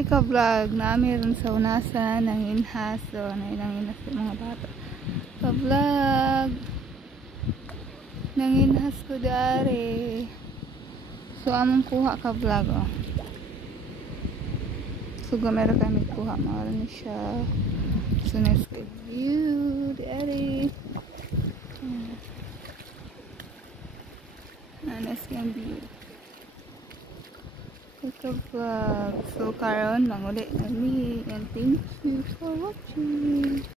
Ka-vlog na meron sa unasan ng inhas. So, nanginhas yung mga bata. Ka-vlog ng inhas ko dari. So, among kuha ka-vlog, oh. So, gamera kami kuha. Mawala na siya. So, nice view. Dari. Nice yung view. Ka-vlog. So, karon manguli kami. And thank you for watching.